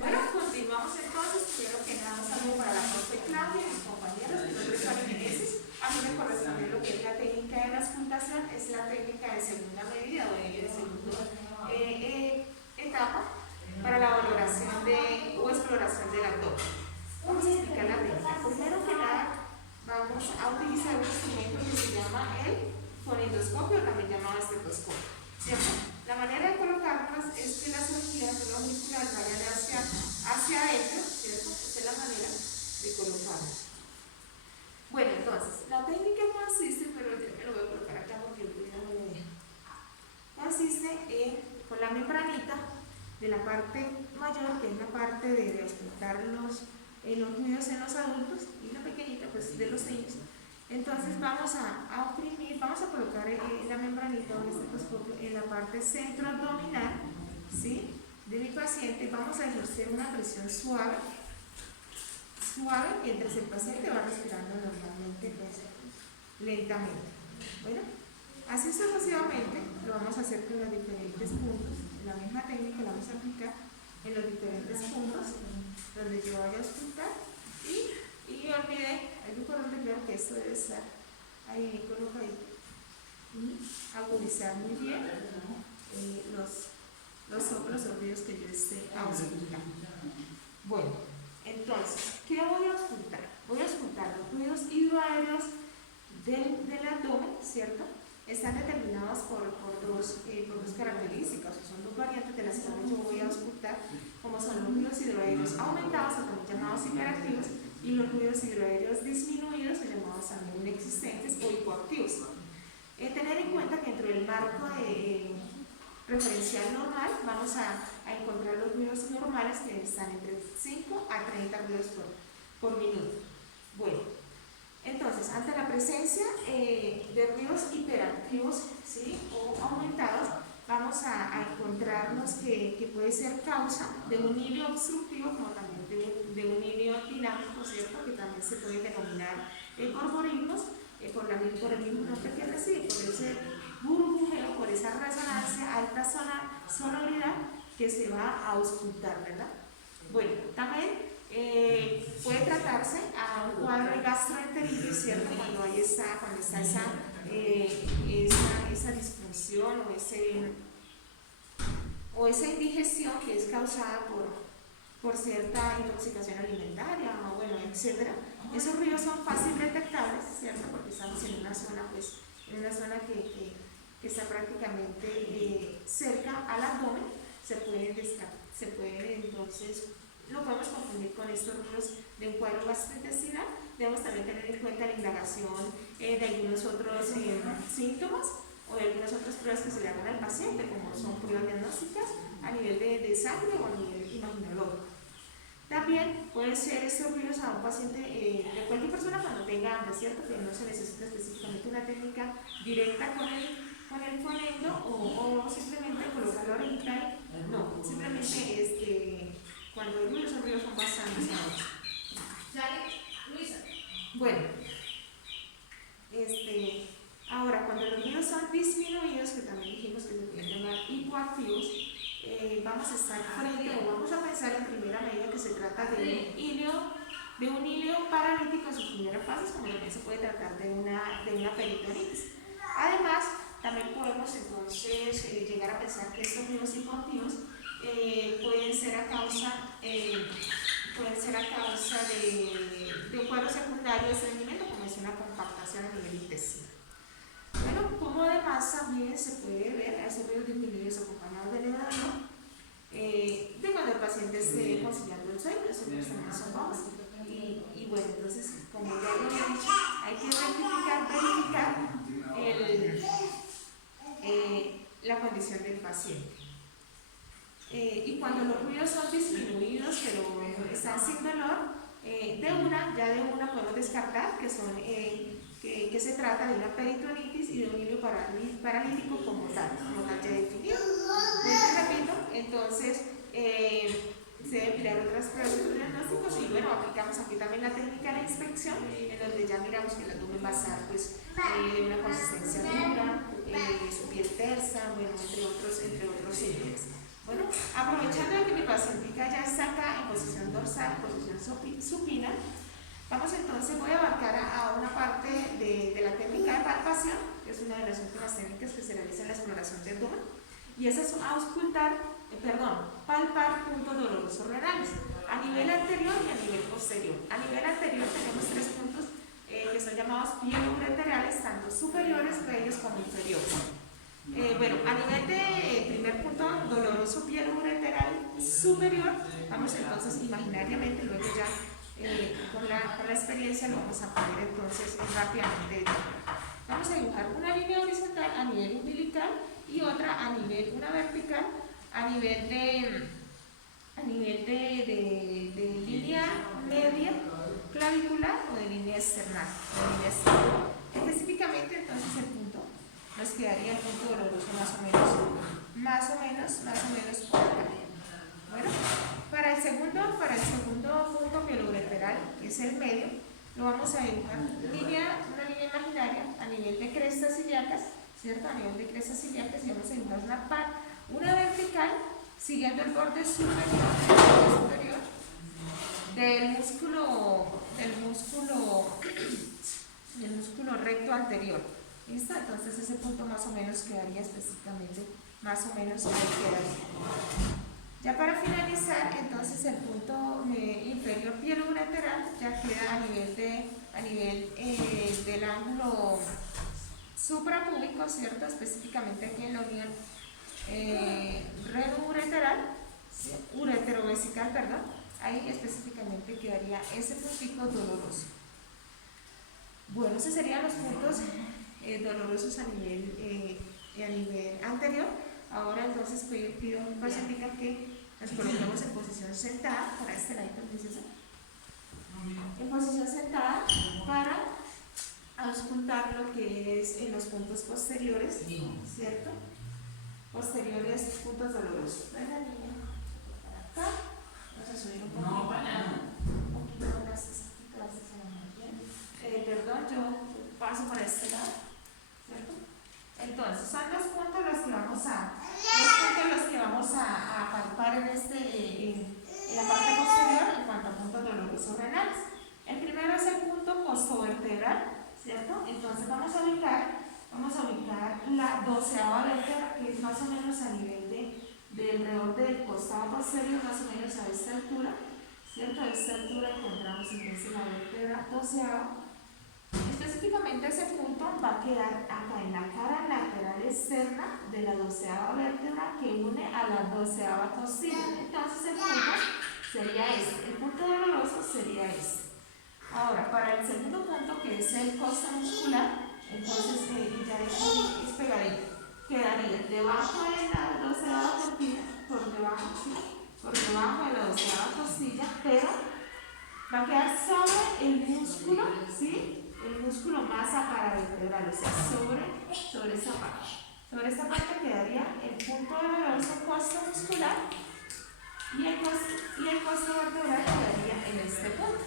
Bueno, continuamos entonces. Primero que nada, un saludo para la profe Claudia y mis compañeros. Mi nombre es Karen Meneses. A mí me corresponde lo que es la técnica de la auscultación, es la técnica de segunda medida o de segunda etapa para la valoración o exploración del abdomen. Vamos a explicar la técnica. Primero que nada, vamos a utilizar un instrumento que se llama el fonendoscopio, también llamado estetoscopio, ¿cierto? La manera de colocarlas es que las orejitas de los auriculares vayan hacia adentro, ¿cierto? Esa es la manera de colocarlas. Bueno, entonces, la técnica consiste, pero yo me lo voy a colocar acá porque el ruido no me deja. Consiste con la membranita de la parte mayor, que es la parte de auscultar los ruidos en los adultos, y la pequeñita, pues, de los niños. Entonces vamos a oprimir, vamos a colocar la membranita o el estetoscopio en la parte centroabdominal, ¿sí?, de mi paciente. Vamos a ejercer una presión suave, mientras el paciente va respirando normalmente, pues, lentamente. Bueno, así sucesivamente lo vamos a hacer con los diferentes puntos. La misma técnica la vamos a aplicar en los diferentes puntos donde yo vaya a auscultar. Y olvidé, hay que ponerle claro que esto debe estar ahí colocadito y agudizar muy bien los soplos o ruidos que yo esté auscultando. Bueno, entonces, ¿qué voy a auscultar? Voy a auscultar los ruidos hidroaéreos del abdomen, ¿cierto? Están determinados por dos características, o son dos variantes de las cuales yo voy a auscultar, como son los ruidos hidroaéreos aumentados, o también llamados hiperactivos, y los ruidos hidroaéreos disminuidos, o llamados también inexistentes o hipoactivos. Tener en cuenta que dentro del marco referencial normal vamos a encontrar los ruidos normales que están entre 5 a 30 ruidos por minuto. Bueno, entonces, ante la presencia de ruidos hiperactivos, ¿sí?, o aumentados, vamos a encontrarnos que puede ser causa de un hilio obstructivo, como también de un hilio dinámico, ¿cierto?, que también se puede denominar borborismos, por el mismo nombre que recibe, por ese burbujeo, por esa resonancia, alta sonoridad que se va a auscultar, ¿verdad? Bueno, también puede tratarse a un cuadro de gastroenteritis, ¿cierto?, cuando está esa disfunción o esa indigestión que es causada por cierta intoxicación alimentaria, o bueno, etcétera. Esos ruidos son fácilmente detectables, ¿cierto?, porque estamos en una zona, pues, que está prácticamente cerca al abdomen. Se puede entonces, lo podemos confundir con estos ruidos de un cuadro gastrointestinal. Debemos también tener en cuenta la indagación de algunos otros síntomas o de algunas otras pruebas que se le hagan al paciente, como son pruebas diagnósticas a nivel de sangre o a nivel imaginológico. También pueden ser estos ruidos a un paciente, de cualquier persona cuando tenga hambre, ¿cierto?, que no se necesita específicamente una técnica directa con el fonendo o simplemente colocar la orejita ahí. No, simplemente cuando los ruidos son bastante sonoros. Bueno, ahora cuando los ruidos son disminuidos, que también dijimos que se pueden llamar hipoactivos, vamos a estar frente, o vamos a pensar en primera medida que se trata de un hilio paralítico en sus primeras fases, como también se puede tratar de una peritonitis. Además, también podemos entonces llegar a pensar que estos ruidos hipoactivos pueden ser a causa de un cuadro secundario de estreñimiento, como es una compactación a nivel intestinal. Bueno, como además también se puede ver a esos ruidos disminuidos acompañados de elevador, de cuando el paciente esté conciliando el sueño. Esos ruidos también son básicos. Y bueno, entonces, como ya lo he dicho, hay que verificar la condición del paciente. Y cuando los ruidos son disminuidos, pero están sin dolor, de una podemos descartar que se trata de una peritonitis y de un hilio paralítico como tal ya definido. Repito, entonces se deben mirar otras pruebas de diagnósticos y bueno, aplicamos aquí también la técnica de inspección, en donde ya miramos que el abdomen va a estar, pues, de una consistencia dura, su piel tersa, bueno, entre otros síntomas. Bueno, aprovechando que mi paciente ya está acá posición dorsal, posición supina. Vamos entonces, voy a abarcar a una parte de la técnica de palpación, que es una de las últimas técnicas que se realiza en la exploración de abdomen, y esa es palpar puntos dolorosos renales, a nivel anterior y a nivel posterior. A nivel anterior tenemos 3 puntos que son llamados pielo-ureterales, tanto superiores, medios como inferiores. Bueno, a nivel de primer punto doloroso pielo-ureteral superior, vamos entonces imaginariamente, luego ya con la experiencia lo vamos a poner entonces rápidamente. Vamos a dibujar una línea horizontal a nivel umbilical y otra a nivel, una vertical a nivel de línea media clavicular o de línea externa. Específicamente entonces el punto nos quedaría el punto doloroso más o menos por acá. Bueno, para el segundo punto pielo-ureteral, que es el medio, lo vamos a dibujar una línea imaginaria a nivel de crestas ilíacas, ¿cierto? A nivel de crestas ilíacas, y vamos a dibujar una vertical siguiendo el borde superior del músculo recto anterior. ¿Listo? Entonces ese punto más o menos quedaría específicamente, más o menos ahí quedaría. Ya para finalizar, entonces el punto inferior pielo-ureteral ya queda a nivel del ángulo suprapúbico, ¿cierto? Específicamente aquí en la unión reno-ureteral, ¿sí? Uretero-vesical, perdón. Ahí específicamente quedaría ese puntito doloroso. Bueno, esos serían los puntos dolorosos a nivel anterior. Ahora entonces pido a mi paciente que nos coloquemos en posición sentada, para este lado, princesa. En posición sentada para auscultar lo que es en los puntos posteriores, ¿cierto? Posteriores puntos dolorosos. Ven la niña, para acá. Vamos a subir un poquito. No, un poquito, gracias. Perdón, yo paso por este lado, ¿cierto? Entonces, son los puntos los que vamos a palpar en la parte posterior en cuanto a puntos dolorosos renales. El primero es el punto costovertebral, ¿cierto? Entonces vamos a ubicar la 12ª vértebra, que es más o menos a nivel alrededor del costado posterior, más o menos a esta altura, ¿cierto? A esta altura encontramos entonces la vértebra 12ª. Específicamente ese punto va a quedar acá en la cara lateral externa de la 12ª vértebra que une a la 12ª costilla. Entonces el punto sería este, el punto doloroso sería este. Ahora, para el segundo punto, que es el costo muscular, entonces ya es pegadito. Quedaría debajo de la 12ª costilla, por debajo de la 12ª costilla, pero va a quedar sobre el músculo, ¿sí? El músculo masa paravertebral, o sea, sobre esa parte. Sobre esta parte quedaría el punto doloroso costo muscular y el costo vertebral quedaría en este punto.